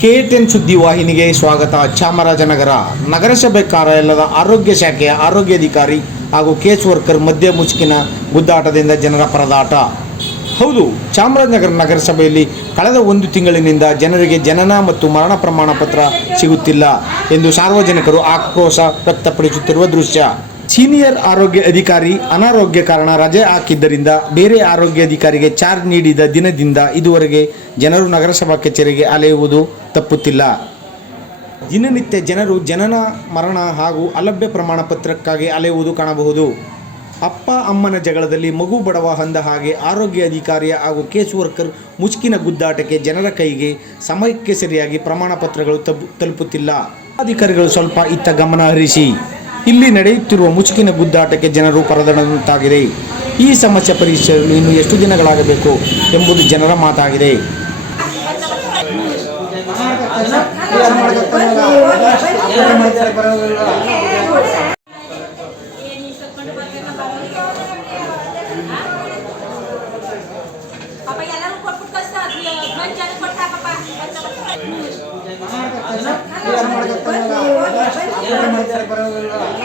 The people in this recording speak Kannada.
ಕೆಎಟಿಎನ್ ಸುದ್ದಿ ವಾಹಿನಿಗೆ ಸ್ವಾಗತ. ಚಾಮರಾಜನಗರ. ನಗರಸಭೆ ಕಾರ್ಯಾಲಯದ ಆರೋಗ್ಯ ಶಾಖೆಯ ಆರೋಗ್ಯಾಧಿಕಾರಿ ಹಾಗೂ ಕೇಸ್ ವರ್ಕರ್ ಮಧ್ಯ ಮುಸುಕಿನ ಗುದ್ದಾಟದಿಂದ ಜನರ ಪರದಾಟ. ಹೌದು, ಚಾಮರಾಜನಗರ ನಗರಸಭೆಯಲ್ಲಿ ಕಳೆದ ಒಂದು ತಿಂಗಳಿನಿಂದ ಜನರಿಗೆ ಜನನ ಮತ್ತು ಮರಣ ಪ್ರಮಾಣ ಪತ್ರ ಸಿಗುತ್ತಿಲ್ಲ ಎಂದು ಸಾರ್ವಜನಿಕರು ಆಕ್ರೋಶ ವ್ಯಕ್ತಪಡಿಸುತ್ತಿರುವ ದೃಶ್ಯ. ಸೀನಿಯರ್ ಆರೋಗ್ಯ ಅಧಿಕಾರಿ ಅನಾರೋಗ್ಯ ಕಾರಣ ರಜೆ ಹಾಕಿದ್ದರಿಂದ ಬೇರೆ ಆರೋಗ್ಯ ಅಧಿಕಾರಿಗೆ ಚಾರ್ಜ್ ನೀಡಿದ ದಿನದಿಂದ ಇದುವರೆಗೆ ಜನರು ನಗರಸಭಾ ಕಚೇರಿಗೆ ಅಲೆಯುವುದು ತಪ್ಪುತ್ತಿಲ್ಲ. ದಿನನಿತ್ಯ ಜನರು ಜನನ, ಮರಣ ಹಾಗೂ ಅಲಭ್ಯ ಪ್ರಮಾಣ ಪತ್ರಕ್ಕಾಗಿ ಅಲೆಯುವುದು ಕಾಣಬಹುದು. ಅಪ್ಪ, ಅಮ್ಮನ ಜಗಳದಲ್ಲಿ ಮಗು ಬಡವ ಹಂದ ಹಾಗೆ ಆರೋಗ್ಯ ಅಧಿಕಾರಿ ಹಾಗೂ ಕೇಸ್ ವರ್ಕರ್ ಮುಚ್ಕಿನ ಗುದ್ದಾಟಕ್ಕೆ ಜನರ ಕೈಗೆ ಸಮಯಕ್ಕೆ ಸರಿಯಾಗಿ ಪ್ರಮಾಣ ಪತ್ರಗಳು ತಲುಪುತ್ತಿಲ್ಲ. ಅಧಿಕಾರಿಗಳು ಸ್ವಲ್ಪ ಇತ್ತ ಗಮನ ಹರಿಸಿ. ಇಲ್ಲಿ ನಡೆಯುತ್ತಿರುವ ಮುಚುಕಿನ ಗುದ್ದಾಟಕ್ಕೆ ಜನರು ಪರದಡುವಂತಾಗಿದೆ ಈ ಸಮಸ್ಯೆ ಪರಿಹರಿಸಲು ಇನ್ನು ಎಷ್ಟು ದಿನಗಳಾಗಬೇಕು ಎಂಬುದು ಜನರ ಮಾತಾಗಿದೆ. ಪಾಪ